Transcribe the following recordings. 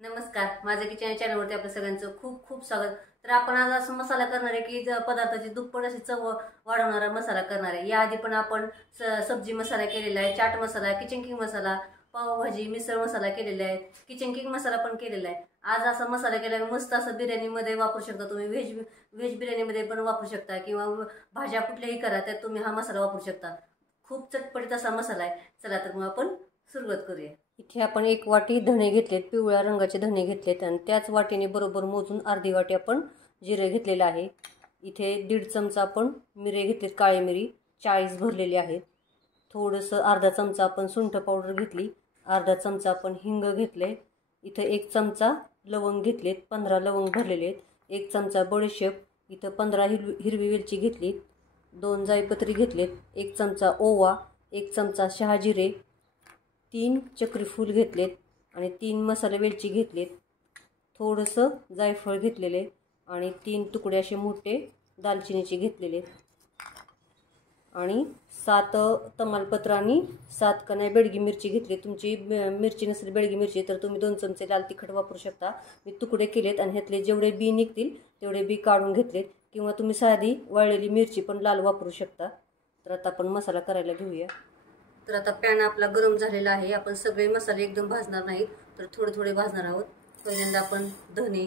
नमस्कार, माझ्या किचन चॅनलवरती आपल्या सगळ्यांचं खूप खूप स्वागत। तर आपण आज असा मसाला करणार आहे की पदार्थाची दुप्पट अशी चव वाढवणारा मसाला करणार आहे। याआधी पण आपण सब्जी मसाला केलेला आहे, चाट मसाला, किचन किंग मसाला, पावभाजी मिसळ मसाला केलेला आहे, किचन किंग मसाला पण केलेला आहे। आज असा मसाला केला मस्त असं बिर्याणीमध्ये वापरू शकता तुम्ही, व्हेज बिर्याणीमध्ये पण वापरू शकता किंवा भाज्या कुठल्याही करा त्यात तुम्ही हा मसाला वापरू शकता। खूप चटपटीत असा मसाला आहे। चला तर मग आपण सुरुवात करूया। इथे आपण 1 वाटी धणे घेतलेत, पिवळ्या रंगाचे धणे घेतलेत आणि त्याच वाटीने बरोबर मोजून अर्धी वाटी आपण जिरे घेतलेले आहे। इथे 1.5 चमचा आपण मिरे घेतलेत, काळी मिरी 40 भरलेली आहेत। थोडंसं अर्धा चमचा आपण सुंठ पावडर घेतली, अर्धा चमचा आपण हिंग घेतले। इथे 1 चमचा लवंग घेतलेत, 15 लवंग भरलेले आहेत। 1 चमचा बडीशेप, इथे 15 हिरवी मिरची घेतली, 2 जायपत्री घेतलेत, 1 चमचा ओवा, 1 चमचा शहाजिरे, 3 चक्री फूल घेतलेत आणि 3 मसाले वेलची घेतलेत, थोडंसं जायफळ घेतलेले आणि 3 तुकडे असे मोठे दालचिनीचे घेतलेले आणि 7 तमालपत्र आणि 7 कण्या बेडगी मिरची घेतली। तुमची मिरची नसेल बेडगी मिरची तर तुम्ही 2 चमचे लाल तिखट वापरू शकता। मी तुकडे केलेत आणि ह्यातले जेवढे बी निघतील तेवढे बी काढून घेतलेत किंवा तुम्ही साधी वाळलेली मिरची पण लाल वापरू शकता। तर आता आपण मसाला करायला घेऊया। तर आता पॅन आपला गरम झालेला आहे। आपण सगळे मसाले एकदम भाजणार नाहीत तर थोडे थोडे भाजणार आहोत। पहिल्यांदा आपण धने,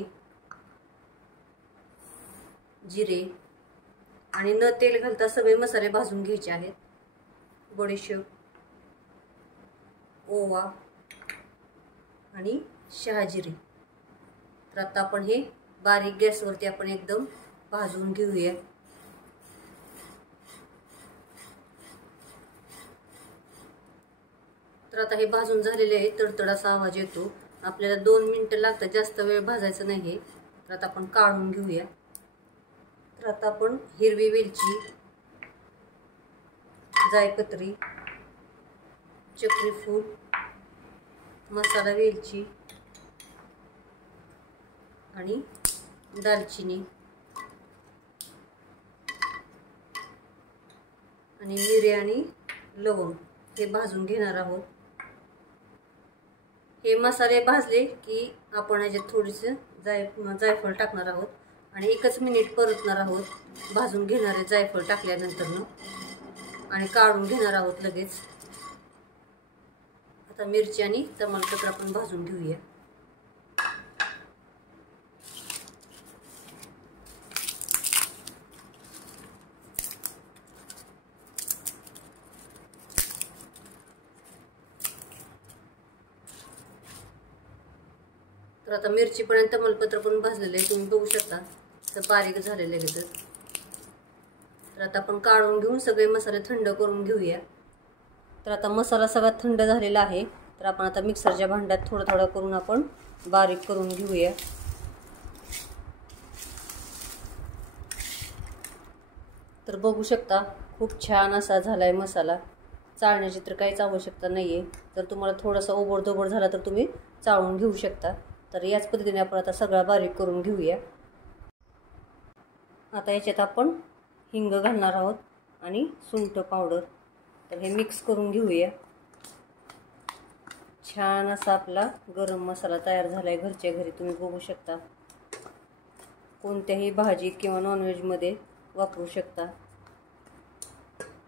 जिरे आणि न तेल घालता सगळे मसाले भाजून घ्यायचे आहेत। बडीशेप, ओवा आणि शहाजिरे। तर आता आपण हे बारीक गॅसवरती आपण एकदम भाजून घेऊया। तर आता हे भाजून झालेले आहे, तडतड असा आवाज येतो। आपल्याला 2 मिनिटं लागतात, जास्त वेळ भाजायचं नाही। तर आता आपण काढून घेऊया। तर आता आपण हिरवी वेलची, जायपत्री, चक्री फूल, मसाला वेलची आणि दालचिनी आणि मिरे आणि लवंग हे भाजून घेणार आहोत। हे मसाले भाजले की आपण याच्यात थोडीसे जायफळ टाकणार आहोत आणि 1 मिनिट परतणार आहोत। भाजून घेणार आहे जायफळ टाकल्यानंतर आणि काढून घेणार आहोत लगेच। आता मिरची आणि तमालपत्र आपण भाजून घेऊया। तर आता मिरची पण तमालपत्र पण भाजलेले आहे, तुम्ही बघू शकता तर बारीक झालेले आहे। तर आता आपण काढून घेऊन सगळे मसाले थंड करून घेऊया। तर आता मसाला सगळा थंड झालेला आहे। तर आपण आता मिक्सरच्या भांड्यात थोडं थोडं करून आपण बारीक करून घेऊया। तर बघू शकता खूप छान असा झालाय मसाला। चाळण्याची तर काहीच आवश्यकता नाहीये। जर तुम्हाला थोडासा ओबडधोबड झाला तर तुम्ही चाळून घेऊ शकता। तर याच पद्धतीने आपण आता सगळा बारीक करून घेऊया। आता याच्यात आपण हिंग घालणार आहोत आणि सुंठ पावडर। तर हे मिक्स करून घेऊया। छान असा आपला गरम मसाला तयार झालाय घरच्या घरी, तुम्ही बघू शकता। कोणत्याही भाजी किंवा नॉनव्हेज मध्ये वापरू शकता,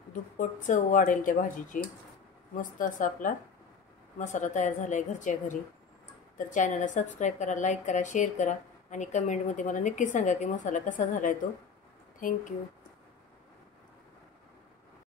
दुप्पट चव वाढेल त्या भाजीची। मस्त असा आपला मसाला तयार झालाय घरच्या घरी। तर चॅनलला सबस्क्राइब करा, लाईक करा, शेअर करा आणि कमेंटमध्ये मला नक्की सांगा की मसाला कसा झालाय तो। थँक्यू।